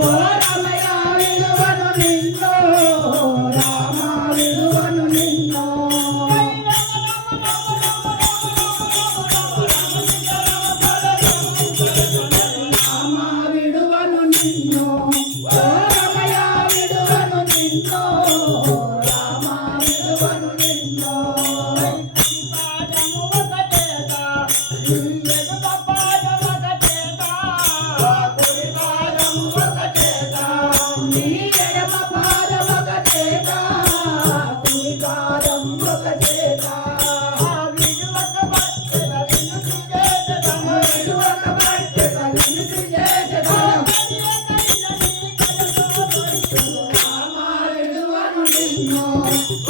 뭐야? no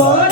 Oh.